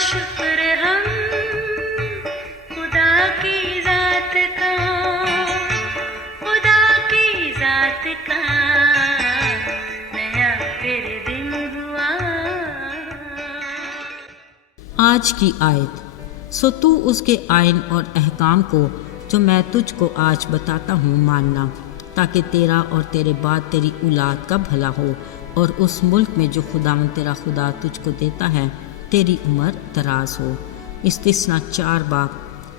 شکر ہم خدا کی ذات کا، خدا کی ذات کا نیا پھر دن ہوا۔ آج کی آیت، سو تو اس کے آئین اور احکام کو جو میں تجھ کو آج بتاتا ہوں ماننا، تاکہ تیرا اور تیرے بعد تیری اولاد کا بھلا ہو، اور اس ملک میں جو خداوند تیرا خدا تجھ کو دیتا ہے تیری عمر دراز ہو۔ استثنا 4 باب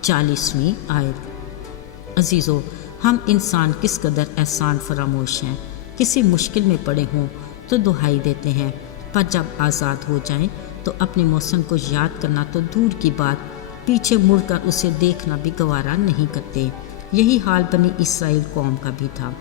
40ویں آیت۔ عزیزو، ہم انسان کس قدر احسان فراموش ہیں۔ کسی مشکل میں پڑے ہوں تو دہائی دیتے ہیں، پر جب آزاد ہو جائیں تو اپنے موسم کو یاد کرنا تو دور کی بات، پیچھے مڑ کر اسے دیکھنا بھی گوارا نہیں کرتے۔ یہی حال بنی اسرائیل قوم کا بھی تھا۔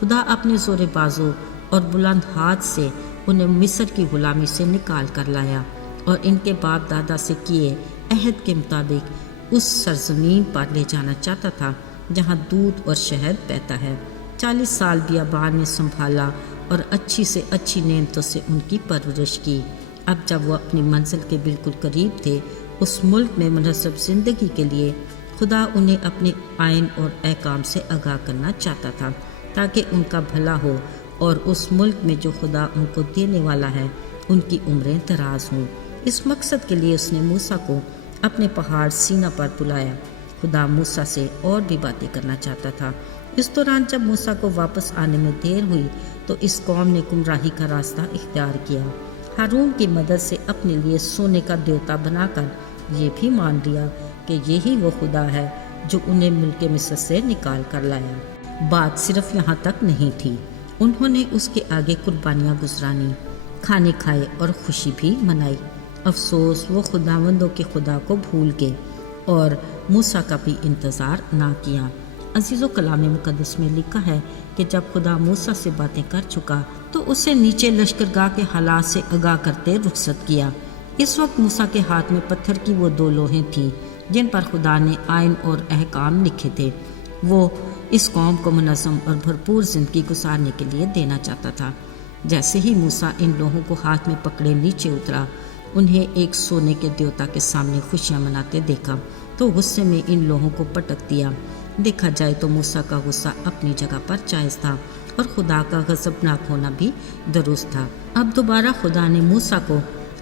خدا اپنے زور بازو اور بلند ہاتھ سے انہیں مصر کی غلامی سے نکال کر لایا، اور ان کے باپ دادا سے کیے عہد کے مطابق اس سرزمین پر لے جانا چاہتا تھا جہاں دودھ اور شہد بہتا ہے۔ 40 سال بیابان میں سنبھالا اور اچھی سے اچھی نعمتوں سے ان کی پرورش کی۔ اب جب وہ اپنی منزل کے بالکل قریب تھے، اس ملک میں مناسب زندگی کے لیے خدا انہیں اپنے آئین اور احکام سے آگاہ کرنا چاہتا تھا، تاکہ ان کا بھلا ہو، اور اس ملک میں جو خدا ان کو دینے والا ہے ان کی عمریں دراز ہوں۔ اس مقصد کے لیے اس نے موسیٰ کو اپنے پہاڑ سینا پر بلایا۔ خدا موسیٰ سے اور بھی باتیں کرنا چاہتا تھا۔ اس دوران جب موسیٰ کو واپس آنے میں دیر ہوئی تو اس قوم نے گمراہی کا راستہ اختیار کیا۔ ہارون کی مدد سے اپنے لیے سونے کا دیوتا بنا کر یہ بھی مان لیا کہ یہی وہ خدا ہے جو انہیں ملک مصر سے نکال کر لایا۔ بات صرف یہاں تک نہیں تھی، انہوں نے اس کے آگے قربانیاں گزرانی، کھانے کھائے اور خوشی بھی منائی۔ افسوس، وہ خداوندوں کے خدا کو بھول گئے اور موسیٰ کا بھی انتظار نہ کیا۔ عزیزو، کلام مقدس میں لکھا ہے کہ جب خدا موسیٰ سے باتیں کر چکا تو اسے نیچے لشکرگاہ کے حالات سے آگاہ کرتے رخصت کیا۔ اس وقت موسیٰ کے ہاتھ میں پتھر کی وہ 2 لوحیں تھیں جن پر خدا نے آئین اور احکام لکھے تھے۔ وہ اس قوم کو منظم اور بھرپور زندگی گزارنے کے لیے دینا چاہتا تھا۔ جیسے ہی موسیٰ ان لوحوں کو ہاتھ میں پکڑے نیچے اترا، انہیں ایک سونے کے دیوتا کے سامنے خوشیاں مناتے دیکھا تو غصے میں ان لوحوں کو پٹک دیا۔ دیکھا جائے تو موسیٰ کا غصہ اپنی جگہ پر جائز تھا، اور خدا کا غضبناک ہونا بھی درست تھا۔ اب دوبارہ خدا نے موسیٰ کو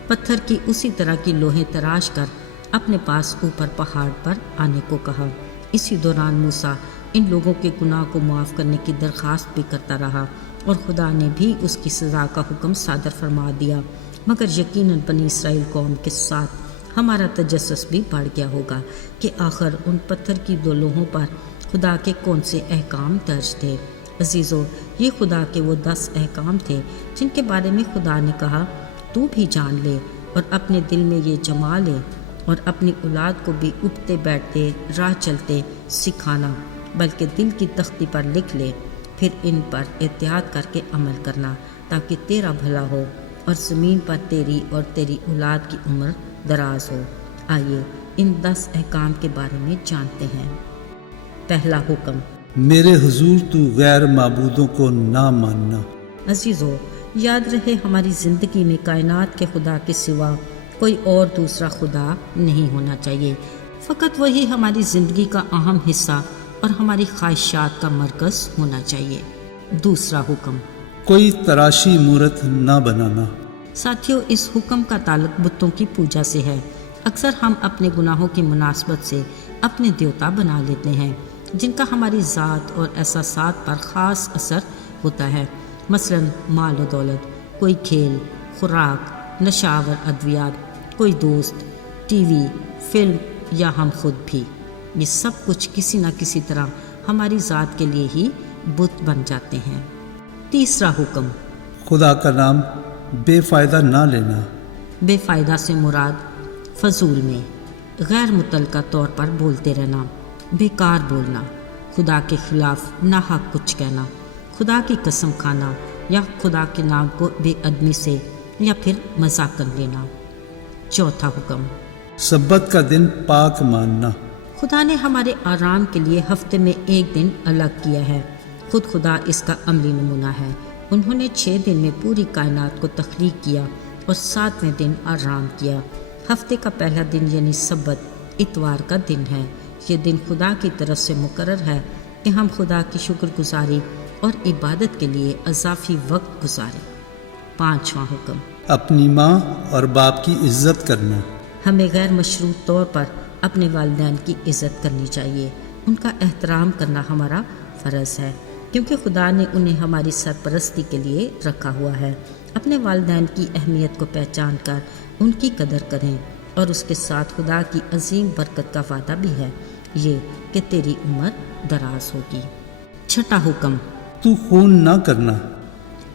پتھر کی اسی طرح کی لوحیں تراش کر اپنے پاس اوپر پہاڑ پر آنے کو کہا۔ اسی دوران موسیٰ ان لوگوں کے گناہ کو معاف کرنے کی درخواست بھی کرتا رہا، اور خدا نے بھی اس کی سزا کا حکم صادر فرما دیا۔ مگر یقیناً بنی اسرائیل قوم کے ساتھ ہمارا تجسس بھی بڑھ گیا ہوگا کہ آخر ان پتھر کی 2 لوحوں پر خدا کے کون سے احکام درج تھے۔ عزیزو، یہ خدا کے وہ 10 احکام تھے جن کے بارے میں خدا نے کہا، تو بھی جان لے اور اپنے دل میں یہ جما لے، اور اپنی اولاد کو بھی اٹھتے بیٹھتے راہ چلتے سکھانا، بلکہ دل کی تختی پر لکھ لے، پھر ان پر احتیاط کر کے عمل کرنا، تاکہ تیرا بھلا ہو اور زمین پر تیری اور تیری اولاد کی عمر دراز ہو۔ آئیے ان 10 احکام کے بارے میں جانتے ہیں۔ پہلا حکم، میرے حضور تو غیر معبودوں کو نہ ماننا۔ عزیزو، یاد رہے ہماری زندگی میں کائنات کے خدا کے سوا کوئی اور دوسرا خدا نہیں ہونا چاہیے۔ فقط وہی ہماری زندگی کا اہم حصہ اور ہماری خواہشات کا مرکز ہونا چاہیے۔ دوسرا حکم، کوئی تراشی مورت نہ بنانا۔ ساتھیو، اس حکم کا تعلق بتوں کی پوجا سے ہے۔ اکثر ہم اپنے گناہوں کی مناسبت سے اپنے دیوتا بنا لیتے ہیں جن کا ہماری ذات اور احساسات پر خاص اثر ہوتا ہے، مثلا مال و دولت، کوئی کھیل، خوراک، نشاور ادویات، کوئی دوست، ٹی وی، فلم یا ہم خود بھی۔ یہ سب کچھ کسی نہ کسی طرح ہماری ذات کے لیے ہی بت بن جاتے ہیں۔ تیسرا حکم، خدا کا نام بے فائدہ نہ لینا۔ بے فائدہ سے مراد فضول میں غیر متعلقہ طور پر بولتے رہنا، بیکار بولنا، خدا کے خلاف ناحق کچھ کہنا، خدا کی قسم کھانا یا خدا کے نام کو بے ادبی سے یا پھر مذاق کر لینا۔ چوتھا حکم، سبت کا دن پاک ماننا۔ خدا نے ہمارے آرام کے لیے ہفتے میں 1 دن الگ کیا ہے۔ خود خدا اس کا عملی نمونہ ہے۔ انہوں نے 6 دن میں پوری کائنات کو تخلیق کیا اور 7ویں دن آرام کیا۔ ہفتے کا پہلا دن یعنی سبت اتوار کا دن ہے۔ یہ دن خدا کی طرف سے مقرر ہے کہ ہم خدا کی شکر گزاری اور عبادت کے لیے اضافی وقت گزاریں۔ 5واں حکم، اپنی ماں اور باپ کی عزت کرنا۔ ہمیں غیر مشروط طور پر اپنے والدین کی عزت کرنی چاہیے۔ ان کا احترام کرنا ہمارا فرض ہے، کیونکہ خدا نے انہیں ہماری سرپرستی کے لیے رکھا ہوا ہے۔ اپنے والدین کی اہمیت کو پہچان کر ان کی قدر کریں، اور اس کے ساتھ خدا کی عظیم برکت کا وعدہ بھی ہے، یہ کہ تیری عمر دراز ہوگی۔ 6واں حکم، تو خون نہ کرنا۔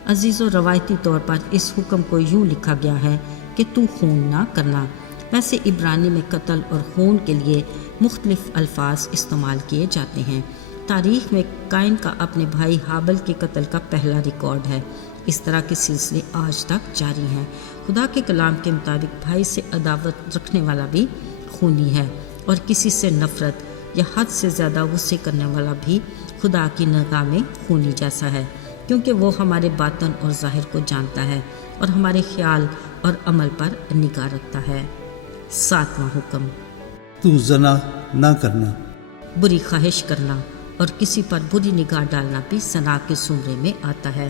عزیزو، روایتی طور پر اس حکم کو یوں لکھا گیا ہے کہ تو خون نہ کرنا۔ ویسے عبرانی میں قتل اور خون کے لیے مختلف الفاظ استعمال کیے جاتے ہیں۔ تاریخ میں قائن کا اپنے بھائی حابل کے قتل کا پہلا ریکارڈ ہے۔ اس طرح کے سلسلے آج تک جاری ہیں۔ خدا کے کلام کے مطابق بھائی سے عداوت رکھنے والا بھی خونی ہے، اور کسی سے نفرت یا حد سے زیادہ غصے کرنے والا بھی خدا کی نگاہ میں خونی جیسا ہے، کیونکہ وہ ہمارے باطن اور ظاہر کو جانتا ہے اور ہمارے خیال اور عمل پر نگاہ رکھتا ہے۔ 7واں حکم، تو زنا نہ کرنا۔ بری خواہش کرنا اور کسی پر بری نگاہ ڈالنا بھی زنا کے زمرے میں آتا ہے۔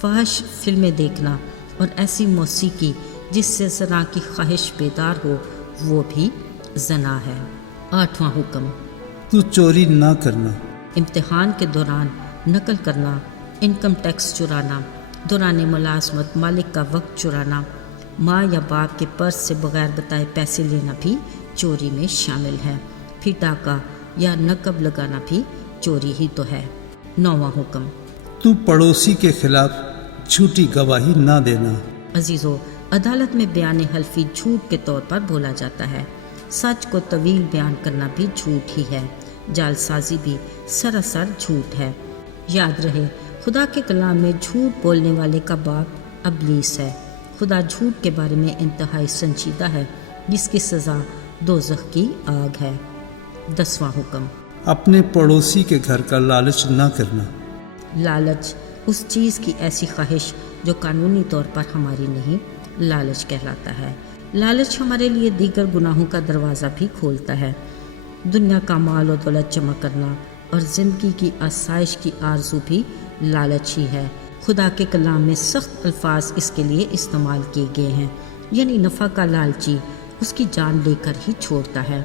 فحش فلمیں دیکھنا اور ایسی موسیقی جس سے زنا کی خواہش بیدار ہو، وہ بھی زنا ہے۔ 8واں حکم، تو چوری نہ کرنا۔ امتحان کے دوران نقل کرنا، انکم ٹیکس چرانا، دوران ملازمت مالک کا وقت چرانا، ماں یا باپ کے پرس سے بغیر بتائے پیسے لینا بھی چوری میں شامل ہے۔ پھر ڈاکہ یا نقب لگانا بھی چوری ہی تو ہے۔ 9واں حکم، تو پڑوسی کے خلاف جھوٹی گواہی نہ دینا۔ عزیزو، عدالت میں بیان حلفی جھوٹ کے طور پر بولا جاتا ہے۔ سچ کو طویل بیان کرنا بھی جھوٹ ہی ہے۔ جعل سازی بھی سراسر جھوٹ ہے۔ یاد رہے، خدا کے کلام میں جھوٹ بولنے والے کا باپ ابلیس ہے۔ خدا جھوٹ کے بارے میں انتہائی سنجیدہ ہے، جس کی سزا دوزخ کی آگ ہے۔ 10واں حکم، اپنے پڑوسی کے گھر کا لالچ نہ کرنا۔ لالچ اس چیز کی ایسی خواہش جو قانونی طور پر ہماری نہیں، لالچ کہلاتا ہے۔ لالچ ہمارے لیے دیگر گناہوں کا دروازہ بھی کھولتا ہے۔ دنیا کا مال و دولت جمع کرنا اور زندگی کی آسائش کی آرزو بھی لالچ ہی ہے۔ خدا کے کلام میں سخت الفاظ اس کے لیے استعمال کیے گئے ہیں، یعنی نفع کا لالچی اس کی جان لے کر ہی چھوڑتا ہے۔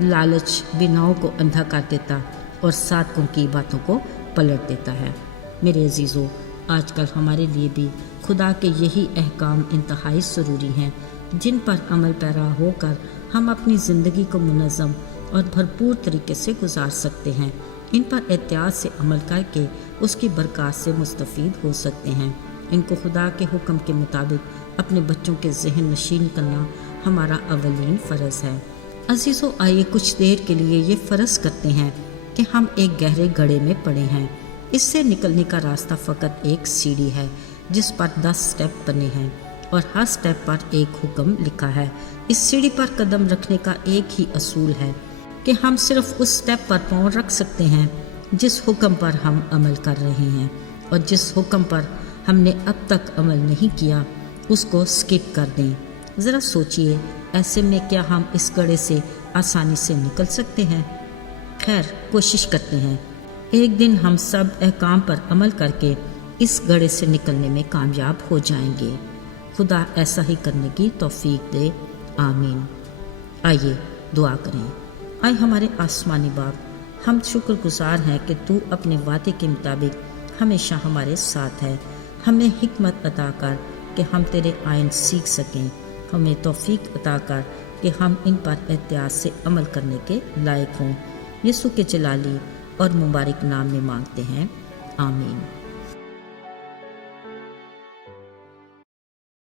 لالچ بیناؤں کو اندھا کر دیتا اور صادقوں کی باتوں کو پلٹ دیتا ہے۔ میرے عزیزو، آج کل ہمارے لیے بھی خدا کے یہی احکام انتہائی ضروری ہیں، جن پر عمل پیرا ہو کر ہم اپنی زندگی کو منظم اور بھرپور طریقے سے گزار سکتے ہیں۔ ان پر احتیاط سے عمل کر کے اس کی برکات سے مستفید ہو سکتے ہیں۔ ان کو خدا کے حکم کے مطابق اپنے بچوں کے ذہن نشین کرنا ہمارا اولین فرض ہے۔ عزیزو، آئیے کچھ دیر کے لیے یہ فرض کرتے ہیں کہ ہم ایک گہرے گڑھے میں پڑے ہیں۔ اس سے نکلنے کا راستہ فقط ایک سیڑھی ہے جس پر 10 سٹیپ بنے ہیں، اور ہر سٹیپ پر ایک حکم لکھا ہے۔ اس سیڑھی پر قدم رکھنے کا ایک ہی اصول ہے کہ ہم صرف اس سٹیپ پر پاؤں رکھ سکتے ہیں جس حکم پر ہم عمل کر رہے ہیں، اور جس حکم پر ہم نے اب تک عمل نہیں کیا اس کو سکپ کر دیں۔ ذرا سوچئے، ایسے میں کیا ہم اس گڑھے سے آسانی سے نکل سکتے ہیں؟ خیر، کوشش کرتے ہیں۔ ایک دن ہم سب احکام پر عمل کر کے اس گڑھے سے نکلنے میں کامیاب ہو جائیں گے۔ خدا ایسا ہی کرنے کی توفیق دے، آمین۔ آئیے دعا کریں۔ اے ہمارے آسمانی باپ، ہم شکر گزار ہیں کہ تو اپنے وعدے کے مطابق ہمیشہ ہمارے ساتھ ہے۔ ہمیں حکمت عطا کر کہ ہم تیرے آئین سیکھ سکیں۔ ہمیں توفیق عطا کر کہ ہم ان پر احتیاط سے عمل کرنے کے لائق ہوں۔ یسوع کے جلالی اور مبارک نام میں مانگتے ہیں، آمین۔